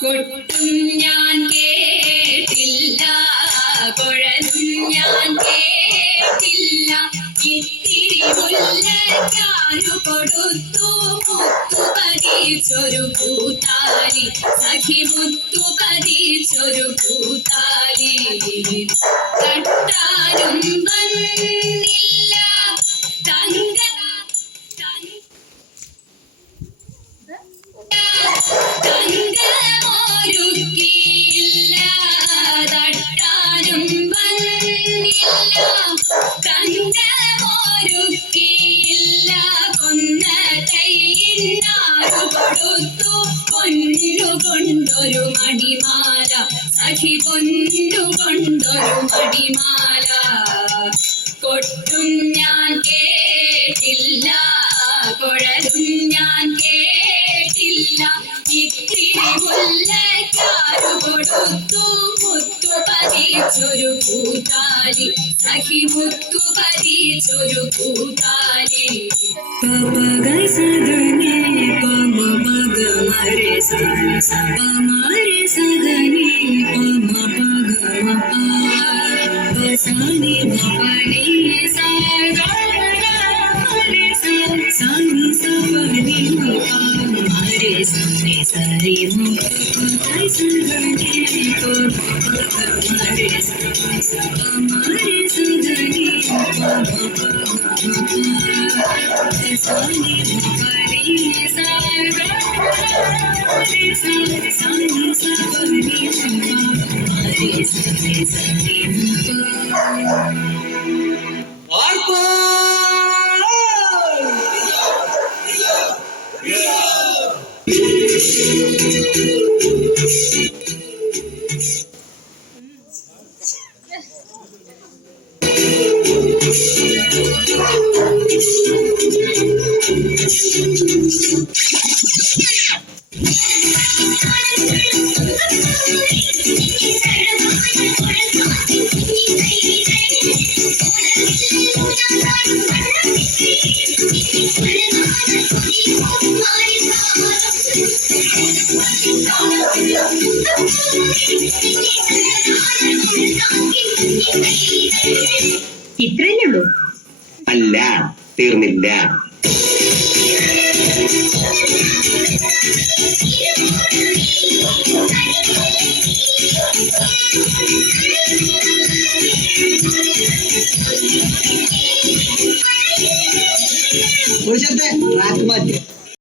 കൊട്ടും ഞാൻ കേട്ടില്ല, കുഴലും ഞാൻ കേട്ടില്ല. ഇത്തിരി മുല്ലയ്ക്കാരു കൊടുത്തു മുത്തു പതിച്ചൊരു പൂത്താലി, സഖി മുത്തു പതിച്ചൊരു പൂത്താലി. തട്ടാനും വന്നില്ല തങ്ക തങ്കമൊരുക്കിയില്ല, തട്ടാനും വന്നില്ല തങ്കമൊരുക്കിയില്ല. കൊന്ന കൈയിനാരു കൊടുത്തു പൊന്നുകൊണ്ടൊരു മണിമാല, സഖി പൊന്നുകൊണ്ടൊരു മണിമാല. കൊട്ടും ഞാൻ കേട്ടില്ല, കുഴലും ഞാൻ കേട്ടില്ല. ഇത്തിരി മുല്ലയ്ക്കാരു കൊടുത്തു മുത്തു പതിച്ചൊരു പൂത്താലി, സഖി മുത്തു പതിച്ചൊരു പൂത്താലി. പപഗൈ സദനി പമ പഗ മരെ സ മരെ സദനി പമ പഗ മപ സനി മപനി സഗ മരെ സനി സപനി മരെ സനി സരി മപഗൈ സദനി പമ പഗ മരെ സ മരെ സദനി പമ പഗ സനി മപനി സഗ മരെ സനി സപനി മരെ സനി സരി മപ. ഇത്രയേ ഉള്ളൂ? അല്ല, തീർന്നില്ല. ഒരു ശബ്ദ ട്രാക്ക് മാറ്റി.